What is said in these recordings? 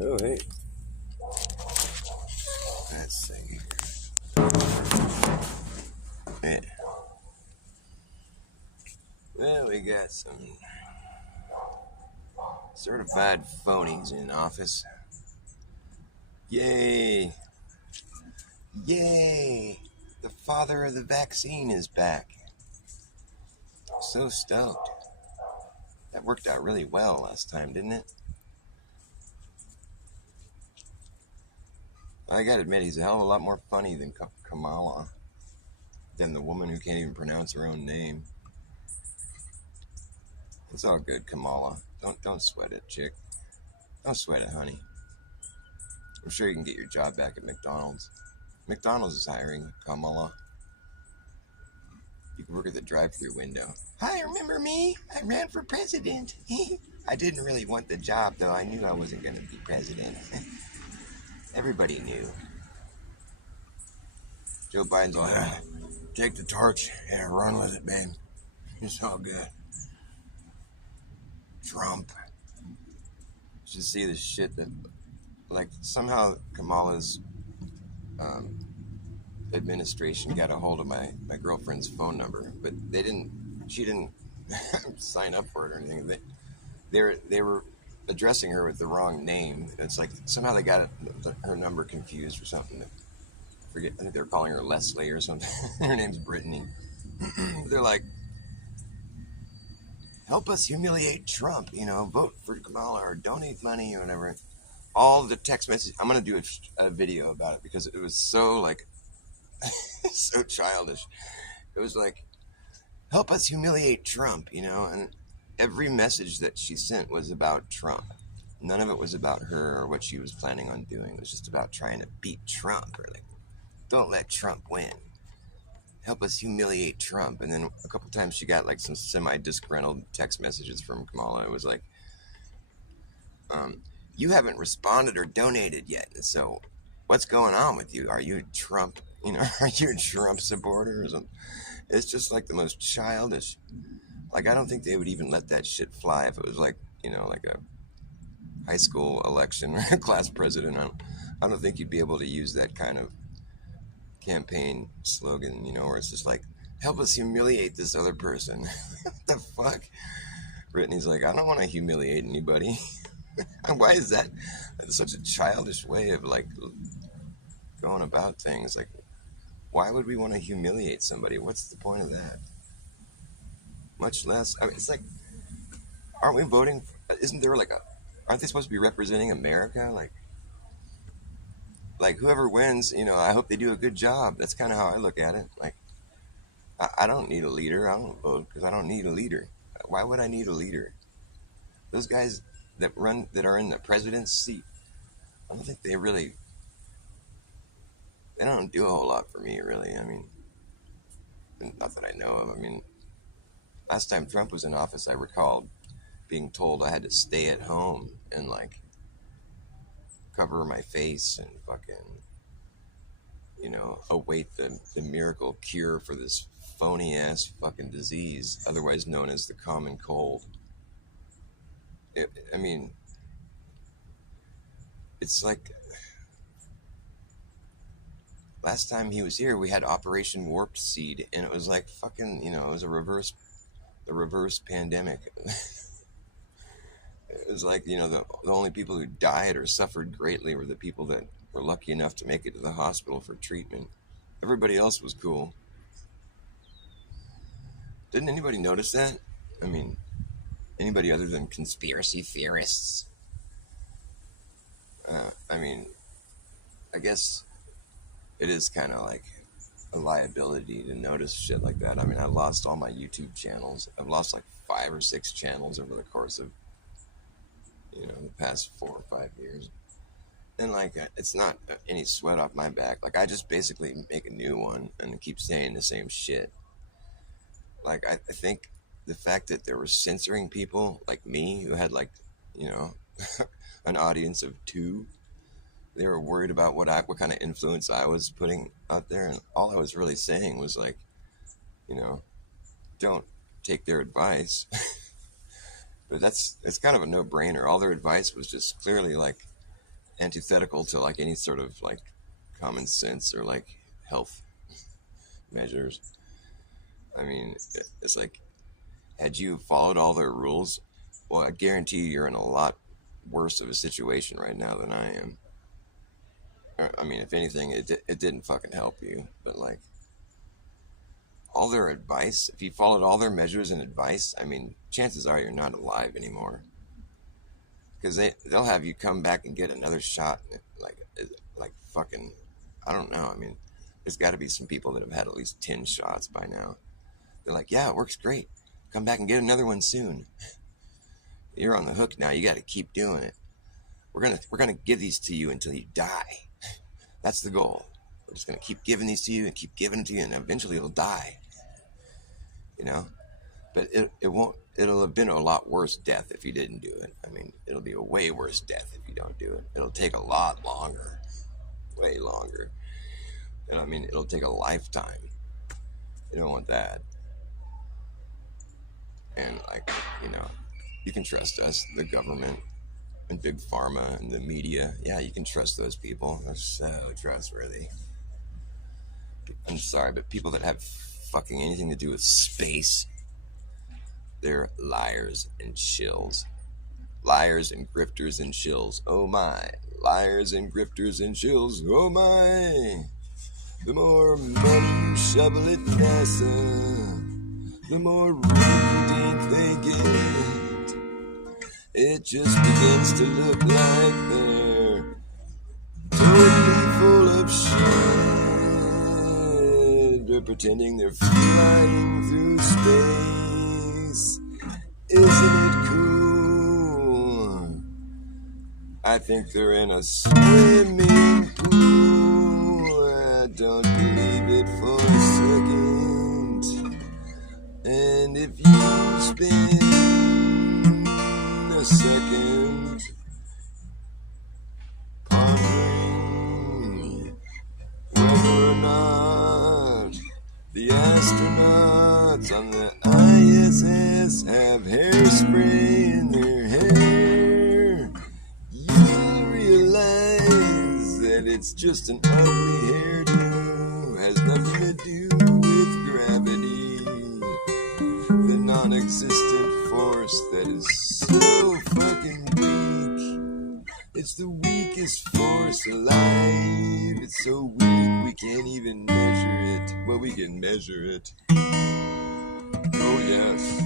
Oh, hey. Let's see. Yeah. Well, we got some certified phonies in office. Yay! Yay! The father of the vaccine is back. So stoked. That worked out really well last time, didn't it? I gotta admit, he's a hell of a lot more funny than Kamala, than the woman who can't even pronounce her own name. It's all good, Kamala. Don't sweat it, chick. Don't sweat it, honey. I'm sure you can get your job back at McDonald's. McDonald's is hiring, Kamala. You can work at the drive-thru window. Hi, remember me? I ran for president. I didn't really want the job, though. I knew I wasn't going to be president. Everybody knew. Joe Biden's all, yeah, take the torch. Yeah, run with it, babe. It's all good. Trump. You should see the shit that, like, somehow Kamala's administration got a hold of my girlfriend's phone number, but she didn't sign up for it or anything. They were addressing her with the wrong name. It's like somehow they got her number confused or something. I forget. I think they were calling her Leslie or something. Her name's Brittany. They're like, help us humiliate Trump. Vote for Kamala or donate money or whatever. All the text messages. I'm gonna do a video about it because it was so like so childish. It was like, help us humiliate Trump. And every message that she sent was about Trump. None of it was about her or what she was planning on doing. It was just about trying to beat Trump. Or like, don't let Trump win. Help us humiliate Trump. And then a couple times she got like some semi-disgruntled text messages from Kamala. It was like, you haven't responded or donated yet. So what's going on with you? Are you Trump? Are you a Trump supporter or something? It's just like the most childish. Like, I don't think they would even let that shit fly if it was like, like a high school election or class president. I don't think you'd be able to use that kind of campaign slogan, where it's just like, help us humiliate this other person. What the fuck? Brittany's like, I don't want to humiliate anybody. Why is that? That's such a childish way of like going about things. Like, why would we want to humiliate somebody? What's the point of that? Much less, I mean, it's like, aren't we voting? Isn't there like aren't they supposed to be representing America? Like whoever wins, I hope they do a good job. That's kind of how I look at it. Like, I don't need a leader. I don't vote because I don't need a leader. Why would I need a leader? Those guys that are in the president's seat, I don't think they don't do a whole lot for me, really. I mean, not that I know of. I mean, last time Trump was in office, I recall being told I had to stay at home and like cover my face and fucking, await the miracle cure for this phony ass fucking disease, otherwise known as the common cold. I mean, it's like last time he was here, we had Operation Warp Seed, and it was like fucking, it was the reverse pandemic. It was like, the only people who died or suffered greatly were the people that were lucky enough to make it to the hospital for treatment. Everybody else was cool. Didn't anybody notice that? I mean, anybody other than conspiracy theorists? I mean, I guess it is kind of like a liability to notice shit like that. I mean, I lost all my YouTube channels. I've lost like 5 or 6 channels over the course of, the past 4 or 5 years. And like, it's not any sweat off my back. Like, I just basically make a new one and keep saying the same shit. Like, I think the fact that there were censoring people like me who had like, an audience of 2, they were worried about what kind of influence I was putting out there. And all I was really saying was like, don't take their advice. But it's kind of a no-brainer. All their advice was just clearly like antithetical to like any sort of like common sense or like health measures. I mean, it's like, had you followed all their rules, well, I guarantee you're in a lot worse of a situation right now than I am. I mean, if anything, it didn't fucking help you. But like all their advice, if you followed all their measures and advice, I mean, chances are you're not alive anymore. Because they'll have you come back and get another shot, like fucking, I don't know. I mean, there's got to be some people that have had at least 10 shots by now. They're like, yeah, it works great. Come back and get another one soon. You're on the hook now. You got to keep doing it. We're gonna give these to you until you die. That's the goal. We're just gonna keep giving these to you and keep giving it to you, and eventually it'll die. You know, but it won't. It'll have been a lot worse death if you didn't do it. I mean, it'll be a way worse death if you don't do it. It'll take a lot longer, way longer. And I mean, it'll take a lifetime. You don't want that. And like, you know, you can trust us, the government and big pharma and the media. Yeah, you can trust those people. They're so trustworthy. I'm sorry, but people that have fucking anything to do with space, they're liars and shills. Liars and grifters and shills. Oh my. Liars and grifters and shills. Oh my. The more money you shovel at NASA, the more rinky-dink they get. It just begins to look like they're totally full of shit. They're pretending they're flying through space. Isn't it cool? I think they're in a swimming pool. I don't believe it for a second. And if you spend a second pondering whether or not the astronauts on the ISS have hairspray in their hair, you'll realize that it's just an ugly hairdo. Has nothing to do with gravity, the non-existent force that is so fucking weak. It's the weakest force alive. It's so weak we can't even measure it. Well, we can measure it. Oh yes.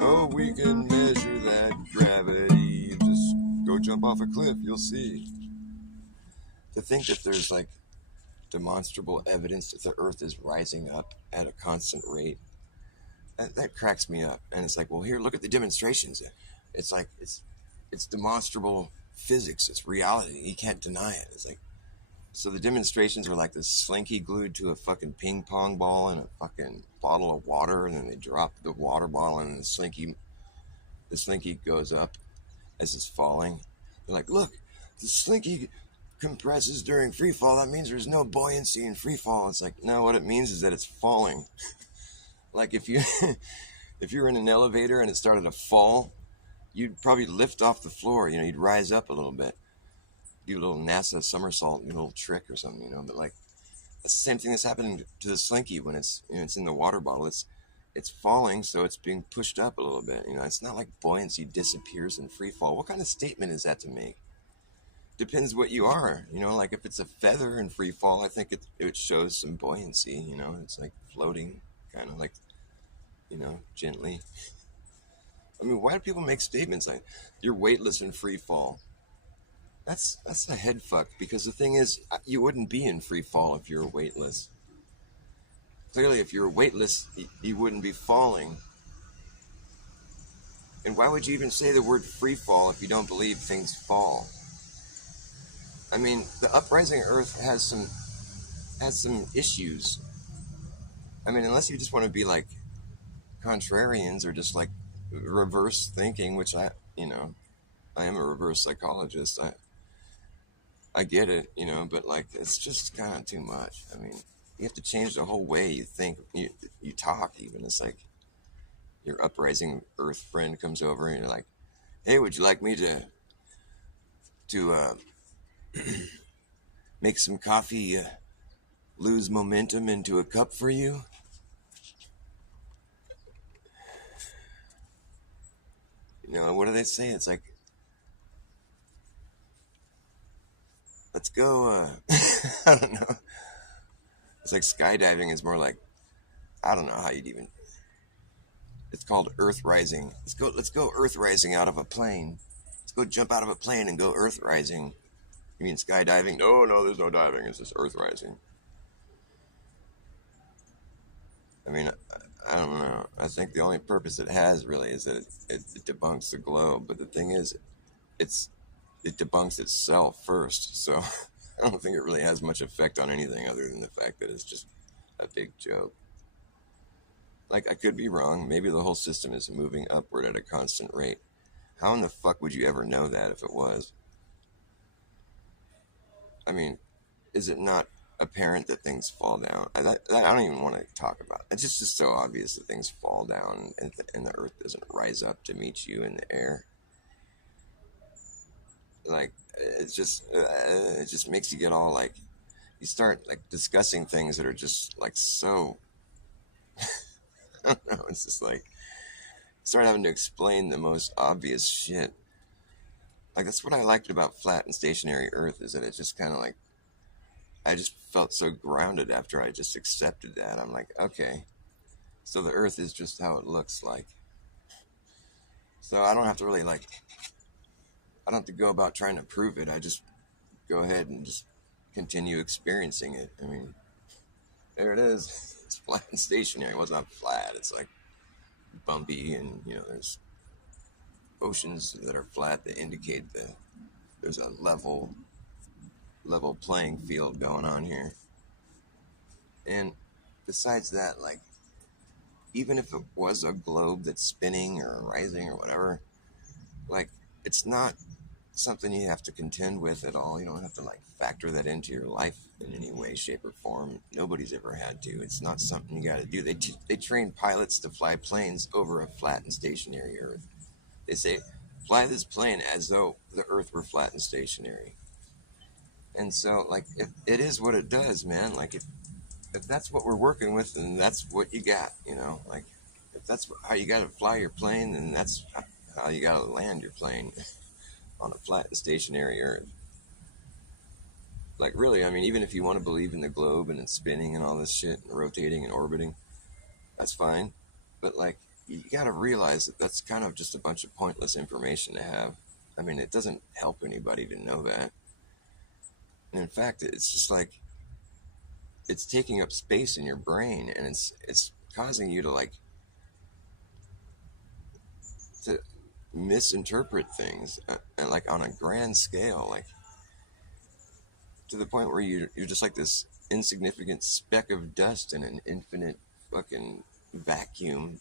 Oh, we can measure that gravity. Just go jump off a cliff, you'll see. To think that there's like demonstrable evidence that the Earth is rising up at a constant rate, that cracks me up. And it's like, well, here, look at the demonstrations. It's like it's demonstrable physics. It's reality. You can't deny it. It's like, so the demonstrations are like this slinky glued to a fucking ping pong ball and a fucking bottle of water, and then they drop the water bottle, and the slinky goes up as it's falling. They're like, look, the slinky compresses during free fall. That means there's no buoyancy in free fall. It's like, no, what it means is that it's falling. Like if you if you're in an elevator and it started to fall, you'd probably lift off the floor. You know, you'd rise up a little bit, do a little NASA somersault, a little trick or something. You know, but like that's the same thing that's happening to the slinky when it's, you know, it's in the water bottle. It's falling, so it's being pushed up a little bit. You know, it's not like buoyancy disappears in free fall. What kind of statement is that to make? Depends what you are. You know, like if it's a feather in free fall, I think it shows some buoyancy. You know, it's like floating, kind of like, you know, gently. I mean, why do people make statements like you're weightless in free fall? That's a head fuck, because the thing is, you wouldn't be in free fall if you were weightless. Clearly, if you were weightless, you wouldn't be falling. And why would you even say the word free fall if you don't believe things fall? I mean, the uprising Earth has some issues. I mean, unless you just want to be like contrarians or just like reverse thinking, which I am a reverse psychologist. I get it, you know, but like it's just kind of too much. I mean, you have to change the whole way you think, you talk. Even it's like your uprising Earth friend comes over and you're like, "Hey, would you like me to to make some coffee lose momentum into a cup for you? You know, what do they say? It's like, let's go. I don't know. It's like skydiving is more like, I don't know how you'd even. It's called earth rising. Let's go earth rising out of a plane. Let's go jump out of a plane and go earth rising. You mean skydiving? No, no, there's no diving. It's just earth rising. I mean, I don't know. I think the only purpose it has really is that it debunks the globe. But the thing is, it's it debunks itself first. So I don't think it really has much effect on anything other than the fact that it's just a big joke. Like, I could be wrong. Maybe the whole system is moving upward at a constant rate. How in the fuck would you ever know that if it was? I mean, is it not apparent that things fall down? I don't even want to talk about it. It's just so obvious that things fall down and the earth doesn't rise up to meet you in the air. Like, it just makes you get all like, you start like discussing things that are just like so, I don't know, it's just like, start having to explain the most obvious shit. Like, that's what I liked about flat and stationary earth, is that it just kind of like, I just felt so grounded after I just accepted that. I'm like, okay, so the earth is just how it looks like. So I don't have to really like, I don't have to go about trying to prove it. I just go ahead and just continue experiencing it. I mean, there it is. It's flat and stationary. Well, it's not flat. It's like bumpy, and you know, there's oceans that are flat that indicate that there's a level playing field going on here. And besides that, like, even if it was a globe that's spinning or rising or whatever, like, it's not something you have to contend with at all. You don't have to like factor that into your life in any way, shape, or form. Nobody's ever had to. It's not something you got to do. They train pilots to fly planes over a flat and stationary Earth. They say, fly this plane as though the Earth were flat and stationary. And so, like, if it is what it does, man. Like, if that's what we're working with, then that's what you got. You know, like, if that's how you got to fly your plane, then that's how you got to land your plane on a flat and stationary Earth. Like, really, I mean, even if you want to believe in the globe and it's spinning and all this shit and rotating and orbiting, that's fine. But like, you got to realize that that's kind of just a bunch of pointless information to have. I mean, it doesn't help anybody to know that. And in fact, it's just like, it's taking up space in your brain, and it's causing you to like to misinterpret things, and like on a grand scale, like to the point where you're just like this insignificant speck of dust in an infinite fucking vacuum.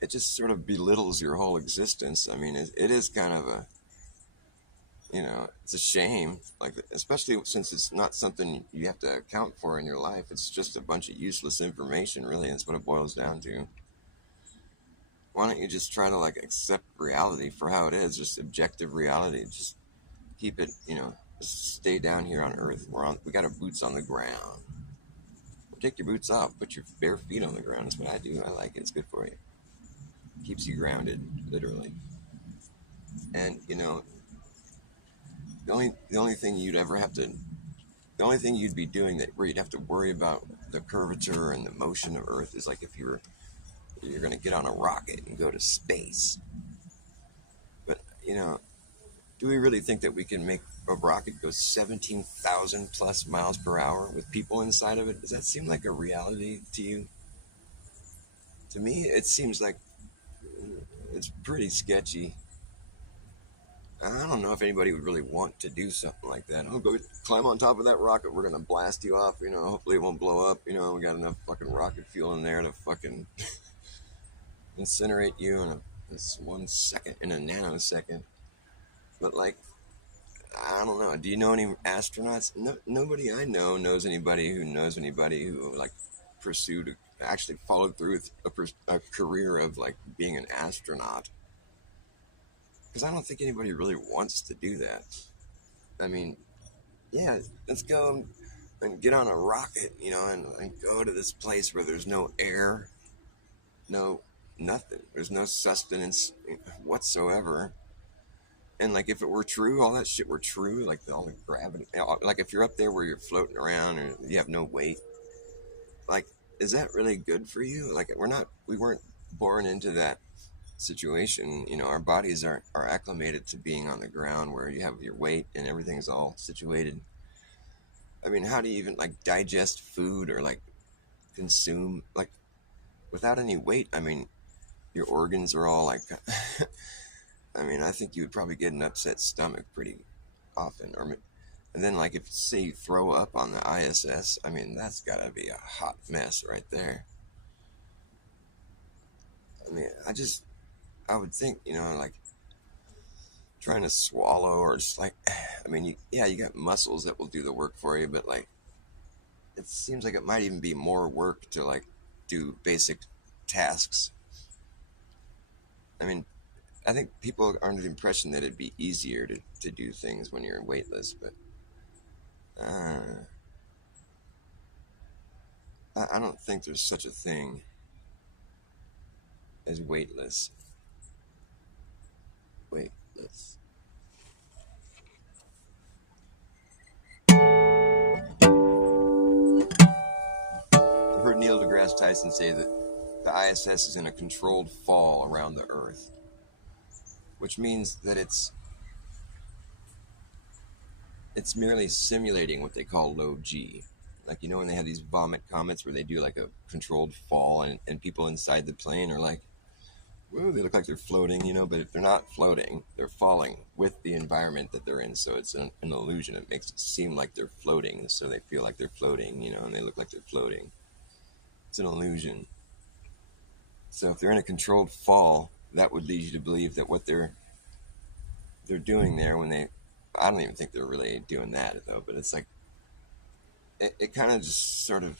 It just sort of belittles your whole existence. I mean, it is kind of a, you know, it's a shame, like, especially since it's not something you have to account for in your life. It's just a bunch of useless information, really. That's what it boils down to. Why don't you just try to like accept reality for how it is, just objective reality? Just keep it, you know, just stay down here on Earth. We got our boots on the ground. Take your boots off, put your bare feet on the ground. That's what I do. I like it. It's good for you. Keeps you grounded, literally. And you know, the only thing you'd ever have to, the only thing you'd be doing that where you'd have to worry about the curvature and the motion of Earth is like if you're going to get on a rocket and go to space. But you know, do we really think that we can make a rocket go 17,000 plus miles per hour with people inside of it? Does that seem like a reality to you? To me, it seems like it's pretty sketchy. I don't know if anybody would really want to do something like that. Oh, go climb on top of that rocket. We're gonna blast you off. You know, hopefully it won't blow up. You know, we got enough fucking rocket fuel in there to fucking incinerate you in this 1 second, in a nanosecond. But like, I don't know. Do you know any astronauts? No, nobody I know knows anybody who knows anybody who like pursued, actually followed through with a career of like being an astronaut. because I don't think anybody really wants to do that. I mean, yeah, let's go and get on a rocket, and go to this place where there's no air, no nothing. There's no sustenance whatsoever. And like, if it were true, all that shit were true, like all the gravity, like if you're up there where you're floating around and you have no weight, like, is that really good for you? Like, we weren't born into that situation. Our bodies are acclimated to being on the ground where you have your weight and everything's all situated. I mean, how do you even like digest food or like consume like without any weight? I mean, your organs are all like, I mean, I think you would probably get an upset stomach pretty often. And then, like, if say you throw up on the ISS, I mean, that's gotta be a hot mess right there. I mean, I would think, like trying to swallow or just like, I mean, yeah, you got muscles that will do the work for you, but like, it seems like it might even be more work to like do basic tasks. I mean, I think people are under the impression that it'd be easier to do things when you're weightless, but uh, I don't think there's such a thing as weightless. Weightless. I've heard Neil deGrasse Tyson say that the ISS is in a controlled fall around the Earth, which means that it's merely simulating what they call low G. Like, when they have these vomit comets where they do like a controlled fall, and people inside the plane are like, whoa, they look like they're floating, but if they're not floating, they're falling with the environment that they're in. So it's an illusion. It makes it seem like they're floating. So they feel like they're floating, and they look like they're floating. It's an illusion. So if they're in a controlled fall, that would lead you to believe that what they're doing there when they, I don't even think they're really doing that though, but it's like, it kind of just sort of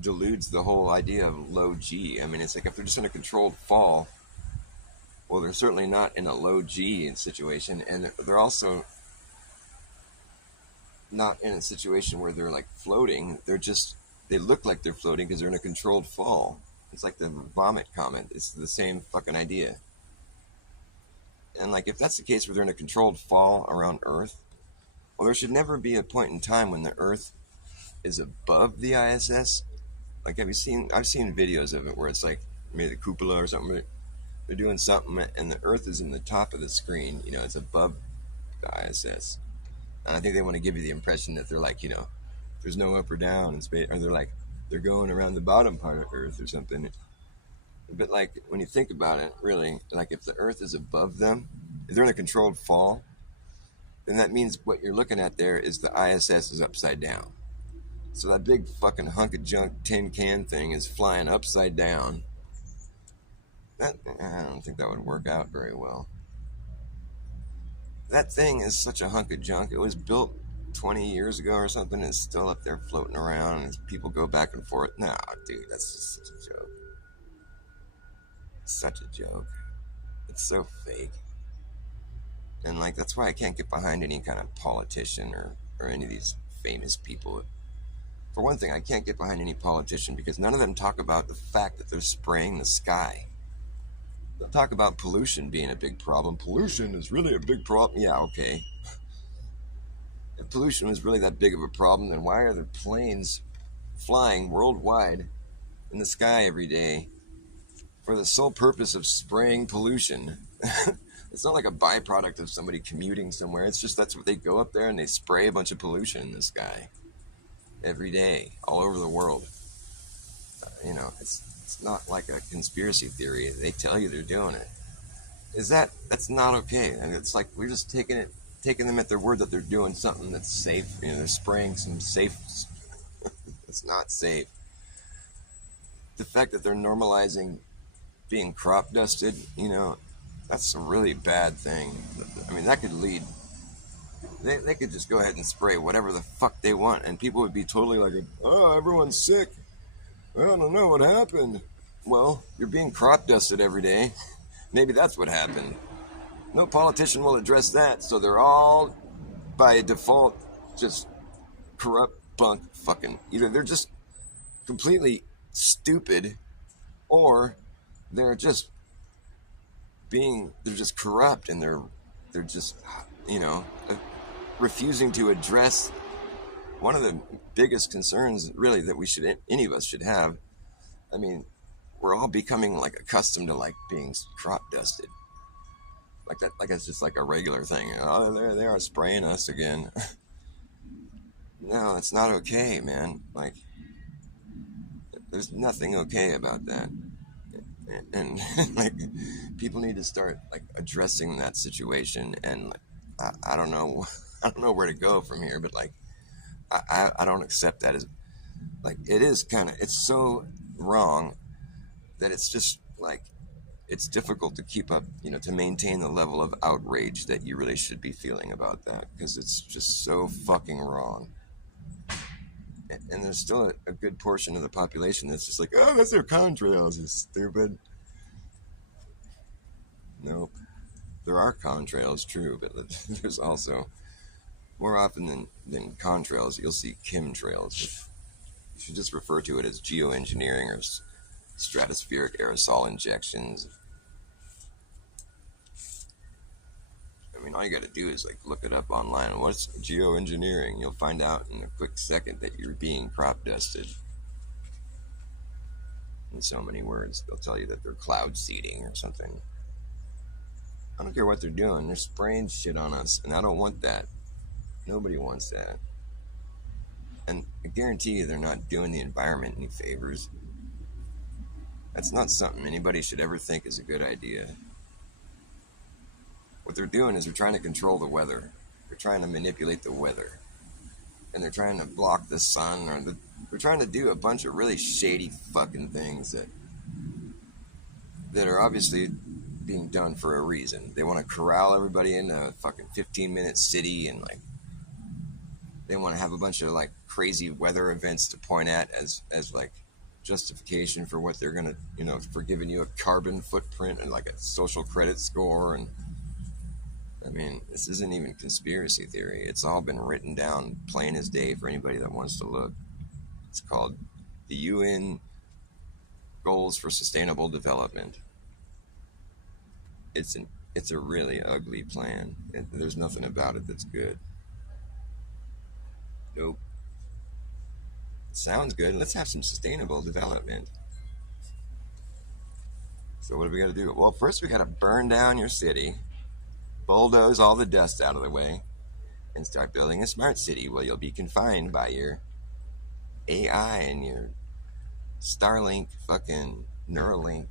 deludes the whole idea of low G. I mean, it's like if they're just in a controlled fall, well, they're certainly not in a low G situation, and they're also not in a situation where they're like floating. They look like they're floating because they're in a controlled fall. It's like the vomit comment. It's the same fucking idea. And like, if that's the case where they're in a controlled fall around Earth, well, there should never be a point in time when the Earth is above the ISS. Like, I've seen videos of it where it's like maybe the cupola or something. They're doing something and the Earth is in the top of the screen. It's above the ISS. And I think they want to give you the impression that they're like, there's no up or down in space, or they're going around the bottom part of Earth or something. But like, when you think about it, really, like if the Earth is above them, if they're in a controlled fall, then that means what you're looking at there is the ISS is upside down. So that big fucking hunk of junk tin can thing is flying upside down. I don't think that would work out very well. That thing is such a hunk of junk. It was built 20 years ago or something. And it's still up there floating around, and people go back and forth. No, dude, that's just such a joke. Such a joke. It's so fake. And like, that's why I can't get behind any kind of politician or any of these famous people. For one thing, I can't get behind any politician because none of them talk about the fact that they're spraying the sky. They'll talk about pollution being a big problem. Pollution is really a big problem. Yeah, okay. If pollution was really that big of a problem, then why are there planes flying worldwide in the sky every day for the sole purpose of spraying pollution? It's not like a byproduct of somebody commuting somewhere. It's just that's what they go up there and they spray a bunch of pollution in the sky every day, all over the world. It's not like a conspiracy theory. They tell you they're doing it. That's not okay. And it's like we're just taking them at their word that they're doing something that's safe. They're spraying some safe. It's not safe. The fact that they're normalizing being crop dusted, that's a really bad thing. I mean, that could lead. They could just go ahead and spray whatever the fuck they want, and people would be totally like, oh, everyone's sick. I don't know what happened. Well, you're being crop dusted every day. Maybe that's what happened. No politician will address that, so they're all by default just corrupt punk fucking. Either they're just completely stupid or they're just they're just corrupt and they're just, you know, refusing to address one of the biggest concerns really that any of us should have. I mean, we're all becoming like accustomed to like being crop dusted. Like that, like it's just like a regular thing. Oh, there they are spraying us again. No, it's not okay, man. Like, there's nothing okay about that. And like, people need to start like addressing that situation. And like, I don't know, I don't know where to go from here. But like, I don't accept that as like it is kind of it's so wrong that it's just like it's difficult to keep up, you know, to maintain the level of outrage that you really should be feeling about that because it's just so fucking wrong. And there's still a good portion of the population that's just like, oh, that's their contrails, you stupid. Nope. There are contrails, true, but there's also, more often than contrails, you'll see chemtrails. You should just refer to it as geoengineering or stratospheric aerosol injections. I mean, all you got to do is like look it up online. What's geoengineering? You'll find out in a quick second that you're being crop dusted. In so many words, they'll tell you that they're cloud seeding or something. I don't care what they're doing. They're spraying shit on us, and I don't want that. Nobody wants that. And I guarantee you they're not doing the environment any favors. That's not something anybody should ever think is a good idea. What they're doing is they're trying to control the weather. They're trying to manipulate the weather. And they're trying to block the sun, or they're trying to do a bunch of really shady fucking things that are obviously being done for a reason. They want to corral everybody in a fucking 15-minute city, and like they want to have a bunch of like crazy weather events to point at as like justification for what they're gonna, you know, for giving you a carbon footprint and like a social credit score. And I mean, this isn't even conspiracy theory. It's all been written down plain as day for anybody that wants to look. It's called the UN Goals for Sustainable Development. It's a really ugly plan. There's nothing about it that's good. Nope. Sounds good. Let's have some sustainable development. So what do we got to do? Well, first we got to burn down your city, bulldoze all the dust out of the way, and start building a smart city where you'll be confined by your AI and your Starlink fucking Neuralink.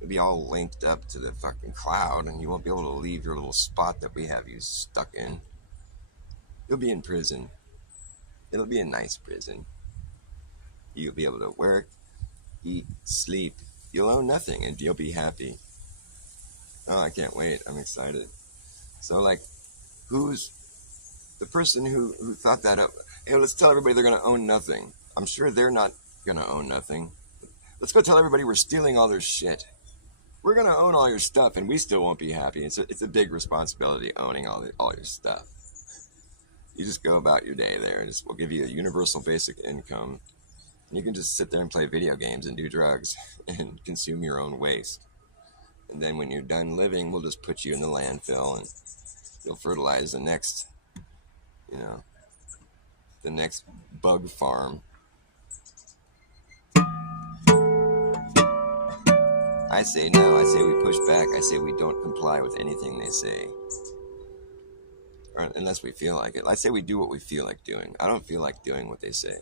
You'll be all linked up to the fucking cloud, and you won't be able to leave your little spot that we have you stuck in. You'll be in prison. It'll be a nice prison. You'll be able to work, eat, sleep. You'll own nothing, and you'll be happy. Oh, I can't wait. I'm excited. So, like, who's the person who thought that up? Hey, let's tell everybody they're going to own nothing. I'm sure they're not going to own nothing. Let's go tell everybody we're stealing all their shit. We're going to own all your stuff, and we still won't be happy. It's a big responsibility owning all your stuff. You just go about your day there. We'll give you a universal basic income. And you can just sit there and play video games and do drugs and consume your own waste. And then when you're done living, we'll just put you in the landfill and you'll fertilize the next, you know, the next bug farm. I say no. I say we push back. I say we don't comply with anything they say. Or unless we feel like it. I say we do what we feel like doing. I don't feel like doing what they say.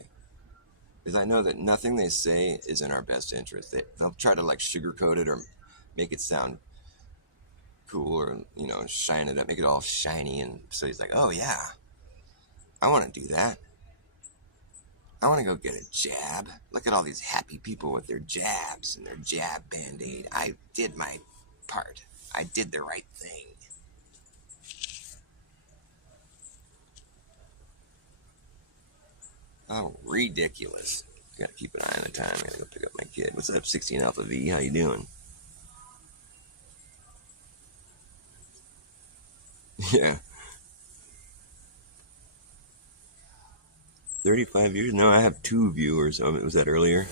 Because I know that nothing they say is in our best interest. They'll try to like sugarcoat it or make it sound cool or, you know, shine it up, make it all shiny. And so he's like, oh yeah, I want to do that. I want to go get a jab. Look at all these happy people with their jabs and their jab band-aid. I did my part. I did the right thing. Oh, ridiculous. Gotta keep an eye on the time. I gotta go pick up my kid. What's up, 16 Alpha V? How you doing? Yeah. 35 years? No, I have 2 viewers. Was that earlier?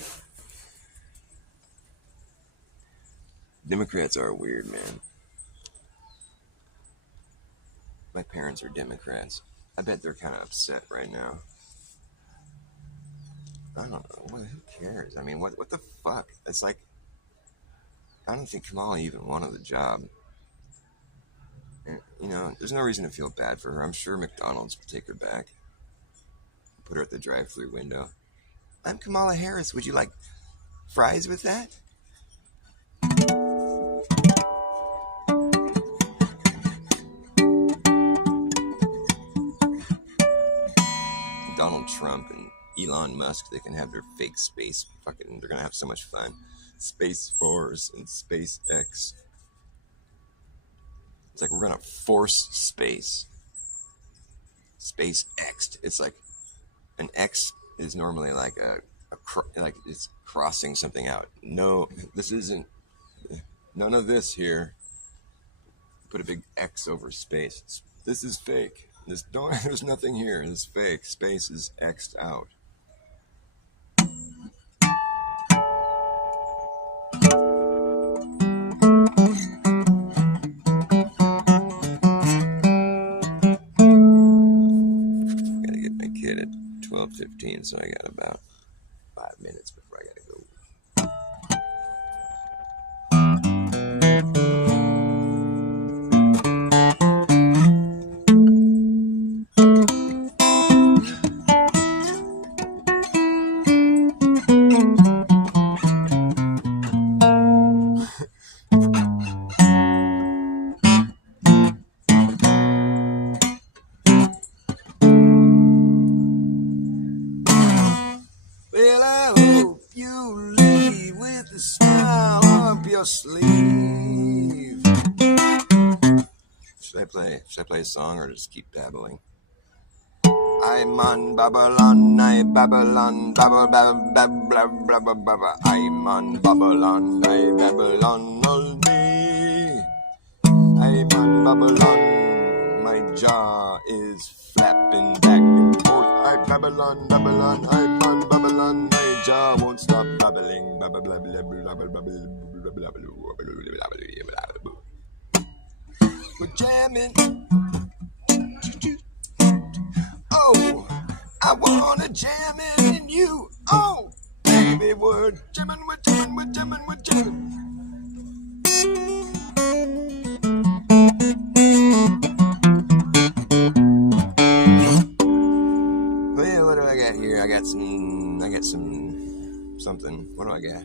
Democrats are weird, man. My parents are Democrats. I bet they're kind of upset right now. I don't know. Who cares? I mean, what the fuck? It's like, I don't think Kamala even wanted the job. And, there's no reason to feel bad for her. I'm sure McDonald's will take her back. Put her at the drive-thru window. I'm Kamala Harris. Would you like fries with that? Donald Trump and Elon Musk, they can have their fake space. They're going to have so much fun. Space Force and SpaceX. It's like we're going to force space. SpaceX. It's like an X is normally like like it's crossing something out. No, this isn't. None of this here. Put a big X over space. This is fake. There's nothing here. It's fake. Space is X'd out. Gotta get my kid at 12:15, so I got about 5 minutes before I gotta go. Well, I hope you leave with a smile up your sleeve. Should I play a song or just keep babbling? I'm on Babylon, I'm on Babylon, Babylon all day. I'm on Babylon, my jaw is flapping back and forth. I'm Babylon, I'm on Babylon, my jaw won't stop babbling. We're jamming. Oh, I wanna jam it in you. Oh, baby, we're jamming. Well, what do I got here? I got something. What do I got?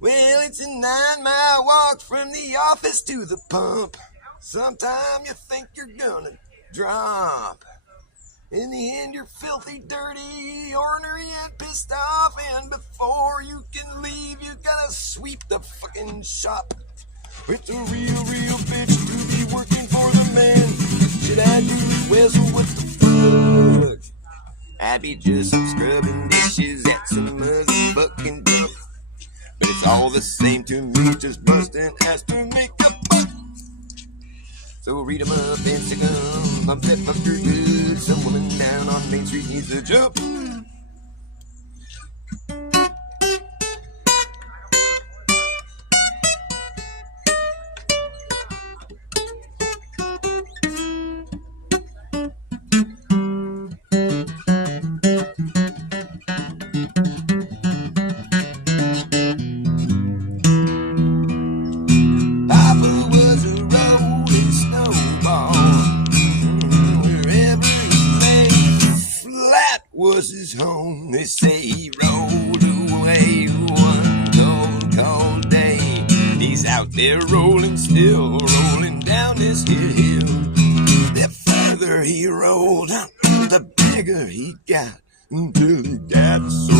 Well, it's a 9-mile walk from the office to the pump. Sometime you think you're gonna drop. In the end, you're filthy, dirty, ornery, and pissed off. And before you can leave, you gotta sweep the fucking shop. It's a real bitch to be working for the man. Should I do as well, so what the fuck? I'd be just scrubbing dishes at some motherfucking dump. But it's all the same to me, just busting ass to make a buck. So read 'em up and stick 'em, bump that fucker good. Some woman down on Main Street needs a jump. Was his home. They say he rode away one cold day. He's out there rolling still, rolling down this hill. The further he rolled, the bigger he got, until he got so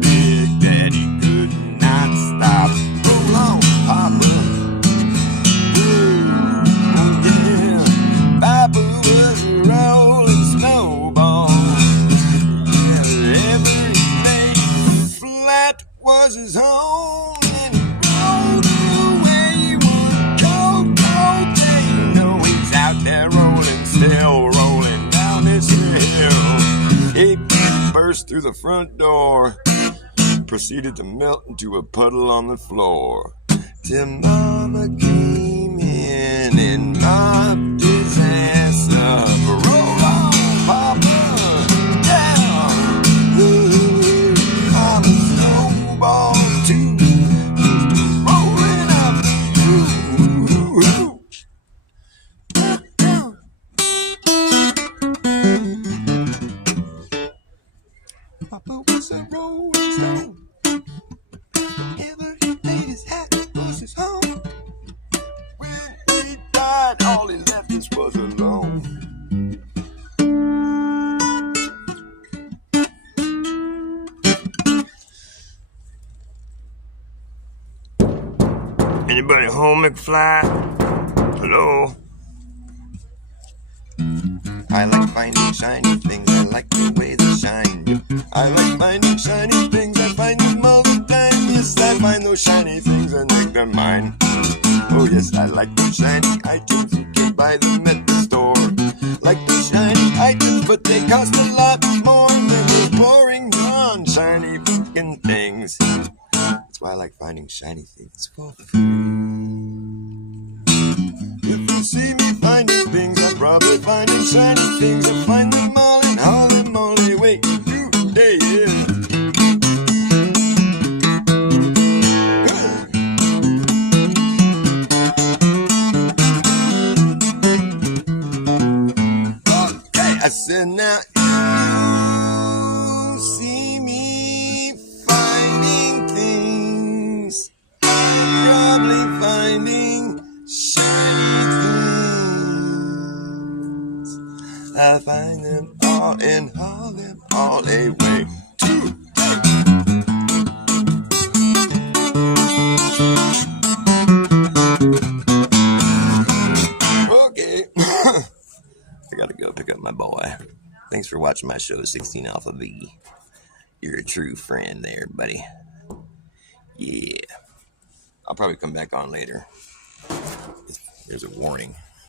big that he could not stop. Roll on, Papa. Oh yeah, Papa was a rolling snowball. Was his home, and he rode away one cold day. No through the front door, proceeded to melt into a puddle on the floor. Till Mama came in and mopped his ass up. Roll on, Papa, down. Ooh, I'm a snowball too, rolling up. Ooh. Papa was a rolling stone. Whenever he laid his hat, was his home. When he died, all he left us was alone. Anybody home, McFly? Hello? I like finding shiny things, I like the way they shine. I like finding shiny things, I find them all the time. Yes, I find those shiny things and make them mine. Oh yes, I like those shiny items, you can buy them at the store. Like those shiny items, but they cost a lot more than those boring, non-shiny fucking things. That's why I like finding shiny things for free. If you see me finding things, I'm probably finding shiny things. I find them all in holy moly. Wait, today is. Okay, I said now you see me finding things. I'm probably finding shiny things. I find them all and haul them all away. Okay. I gotta go pick up my boy. Thanks for watching my show, 16 Alpha V. You're a true friend there, buddy. Yeah. I'll probably come back on later. There's a warning.